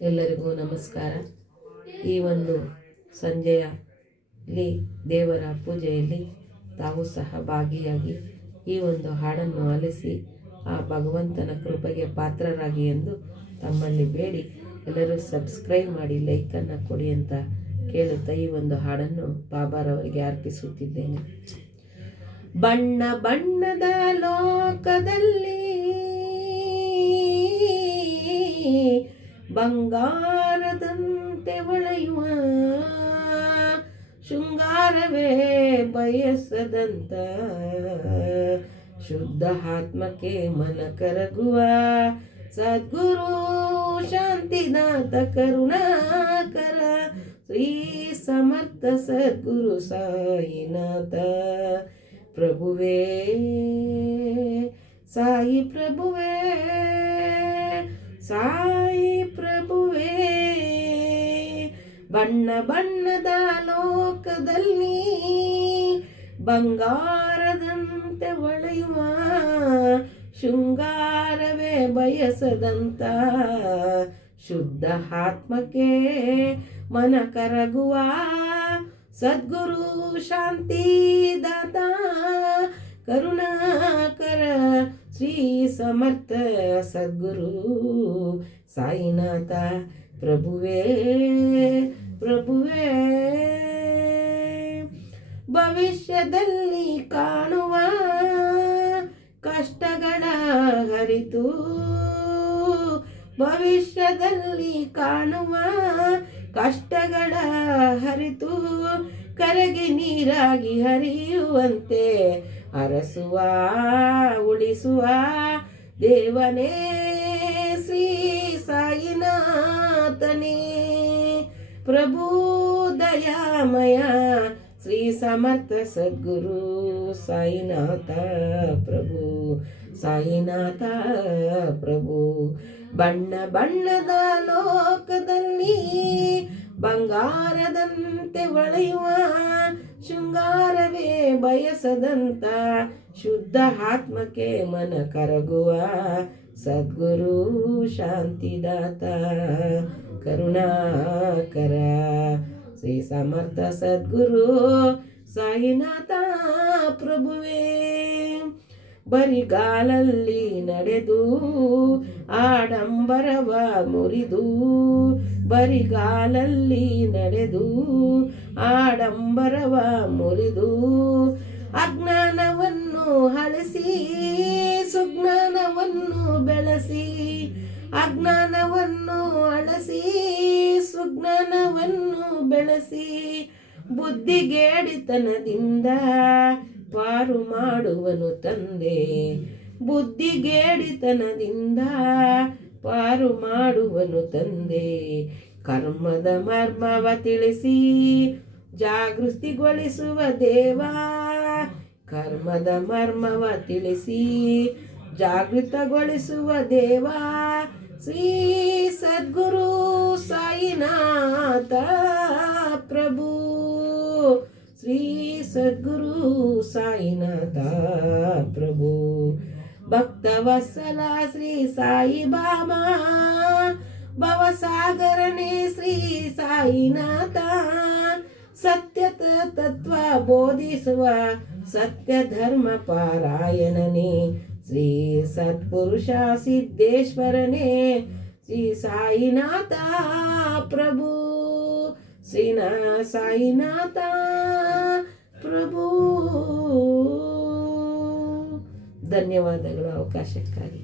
ಎಲ್ಲರಿಗೂ ನಮಸ್ಕಾರ. ಈ ಒಂದು ಸಂಜೆಯಲ್ಲಿ ದೇವರ ಪೂಜೆಯಲ್ಲಿ ತಾವು ಸಹ ಭಾಗಿಯಾಗಿ ಈ ಒಂದು ಹಾಡನ್ನು ಆಲಿಸಿ ಆ ಭಗವಂತನ ಕೃಪೆಗೆ ಪಾತ್ರರಾಗಿ ಎಂದು ತಮ್ಮಲ್ಲಿ ಬೇಡಿ ಎಲ್ಲರೂ ಸಬ್ಸ್ಕ್ರೈಬ್ ಮಾಡಿ, ಲೈಕನ್ನು ಕೊಡಿ ಅಂತ ಕೇಳುತ್ತಾ ಈ ಒಂದು ಹಾಡನ್ನು ಬಾಬಾರವರಿಗೆ ಅರ್ಪಿಸುತ್ತಿದ್ದೇನೆ. ಬಣ್ಣ ಬಣ್ಣದ ಲೋಕದಲ್ಲಿ ಬಂಗಾರದಂತೆ ಹೊಳೆಯುವ ಶೃಂಗಾರವೇ ಬಯಸದಂತ ಶುದ್ಧ ಆತ್ಮಕ್ಕೆ ಮನ ಕರಗುವ ಸದ್ಗುರು ಶಾಂತಿನಾಥ ಕರುಣಾಕರ ಶ್ರೀ ಸಮರ್ಥ ಸದ್ಗುರು ಸಾಯಿನಾಥ ಪ್ರಭುವೇ, ಸಾಯಿ ಪ್ರಭುವೇ, ಸಾಯಿ ಪ್ರಭುವೇ. ಬಣ್ಣ ಬಣ್ಣದ ಲೋಕದಲ್ಲಿ ಬಂಗಾರದಂತೆ ಹೊಳೆಯುವ ಶೃಂಗಾರವೇ ಬಯಸದಂತ ಶುದ್ಧ ಆತ್ಮಕ್ಕೆ ಮನ ಕರಗುವ ಸದ್ಗುರು ಶಾಂತಿದಾತ ಕರುಣಾಕರ ಶ್ರೀ ಸಮರ್ಥ ಸದ್ಗುರು ಸಾಯಿನಾಥ ಪ್ರಭುವೇ, ಪ್ರಭುವೇ. ಭವಿಷ್ಯದಲ್ಲಿ ಕಾಣುವ ಕಷ್ಟಗಳ ಹರಿತು, ಭವಿಷ್ಯದಲ್ಲಿ ಕಾಣುವ ಕಷ್ಟಗಳ ಹರಿತು ಕರಗಿ ನೀರಾಗಿ ಹರಿಯುವಂತೆ ಅರಸುವ ಉಳಿಸುವ ದೇವನೇ ಶ್ರೀ ಸಾಯಿನಾಥನೇ ಪ್ರಭು ದಯಾಮಯ ಶ್ರೀ ಸಮರ್ಥ ಸದ್ಗುರು ಸಾಯಿನಾಥ ಪ್ರಭು, ಸಾಯಿನಾಥ ಪ್ರಭು. ಬಣ್ಣ ಬಣ್ಣದ ಲೋಕದಲ್ಲಿ ಬಂಗಾರದಂತೆ ಹೊಳೆಯುವ ಶೃಂಗಾರವೇ ಬಯಸದಂತ ಶುದ್ಧ ಆತ್ಮಕ್ಕೆ ಮನ ಕರಗುವ ಸದ್ಗುರು ಶಾಂತಿದಾತ ಕರುಣಾಕರ ಶ್ರೀ ಸಮರ್ಥ ಸದ್ಗುರು ಸಾಯಿನಾಥ ಪ್ರಭುವೇ. ಬರಿಗಾಲಲ್ಲಿ ನಡೆದು ಆಡಂಬರವ ಮುರಿದು, ಬರಿಗಾಲಲ್ಲಿ ನಡೆದು ಆಡಂಬರವ ಮುರಿದು ಅಜ್ಞಾನವನ್ನು ಅಳಿಸಿ ಸುಜ್ಞಾನವನ್ನು ಬೆಳೆಸಿ, ಅಜ್ಞಾನವನ್ನು ಅಳಿಸಿ ಸುಜ್ಞಾನವನ್ನು ಬೆಳೆಸಿ ಬುದ್ಧಿಗೇಡಿತನದಿಂದ ಪಾರು ಮಾಡುವನು ತಂದೆ, ಬುದ್ಧಿಗೇಡಿತನದಿಂದ ಪಾರು ಮಾಡುವನು ತಂದೆ. ಕರ್ಮದ ಮರ್ಮವ ತಿಳಿಸಿ ಜಾಗೃತಿಗೊಳಿಸುವ ದೇವ, ಕರ್ಮದ ಮರ್ಮವ ತಿಳಿಸಿ ಜಾಗೃತಗೊಳಿಸುವ ದೇವ ಶ್ರೀ ಸದ್ಗುರು ಸಾಯಿನಾಥ ಪ್ರಭು, ಶ್ರೀ ಸದ್ಗುರು ಸಾಯಿನಾಥ ಪ್ರಭು. ಭಕ್ತವತ್ಸಲ ಶ್ರೀ ಸಾಯಿ ಬಾಬಾ ಭವಸಾಗರನೇ ಶ್ರೀ ಸಾಯಿನಾಥ ಸತ್ಯ ತತ್ವ ಬೋಧಿಸುವ ಸತ್ಯ ಧರ್ಮ ಪಾರಾಯಣನೇ ಶ್ರೀ ಸತ್ಪುರುಷ ಸಿದ್ದೇಶ್ವರನೇ ಶ್ರೀ ಸಾಯಿನಾಥ ಪ್ರಭು, ಶ್ರೀ ಸಾಯಿನಾಥ ಪ್ರಭು. ಧನ್ಯವಾದಗಳು ಅವಕಾಶಕ್ಕಾಗಿ.